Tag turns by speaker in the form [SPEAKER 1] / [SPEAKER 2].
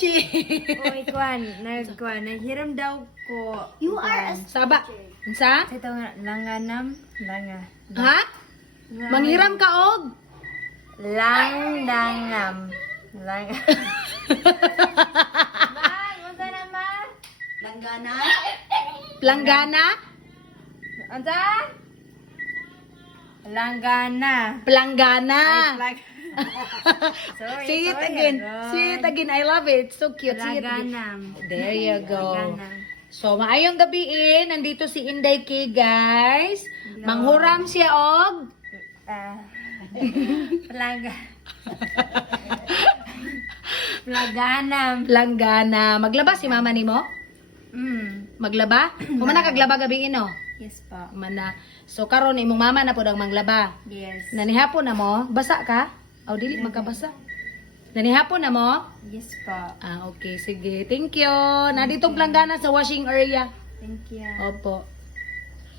[SPEAKER 1] Chi.
[SPEAKER 2] Oy, kwan, nagkwan, naghiram daw ko.
[SPEAKER 3] You are a
[SPEAKER 1] Saba. Unsa?
[SPEAKER 2] Ito nga, langanam, langa.
[SPEAKER 1] Ha? Manghiram ka og?
[SPEAKER 2] Lang dangam. Lang. Bang, unsa na ma?
[SPEAKER 3] langgana.
[SPEAKER 1] Planggana?
[SPEAKER 2] Unsa? Langgana.
[SPEAKER 1] Planggana.
[SPEAKER 2] Lang- Sorry,
[SPEAKER 1] Say it
[SPEAKER 2] sorry,
[SPEAKER 1] again.
[SPEAKER 2] Agoy.
[SPEAKER 1] Say it again. I love it. So cute. Say it again. There you go. So, maayong gabiin. Nandito si Inday K, guys. Manghuram siya og...
[SPEAKER 2] Ah. Plaga. Plaganam.
[SPEAKER 1] Planggana. Maglaba si mama ni mo?
[SPEAKER 2] Mm.
[SPEAKER 1] Maglaba? Kumana kaglaba gabiin, no?
[SPEAKER 2] Yes po.
[SPEAKER 1] Mana. So, karon imong mama na po ang manglaba.
[SPEAKER 2] Yes.
[SPEAKER 1] Nanihapon na mo? Basa ka? O, dili magkabasa. Nanihapon na mo?
[SPEAKER 2] Yes po.
[SPEAKER 1] Ah, okay. Sige. Thank you. Nandito planggana sa washing area.
[SPEAKER 2] Thank you.
[SPEAKER 1] Opo.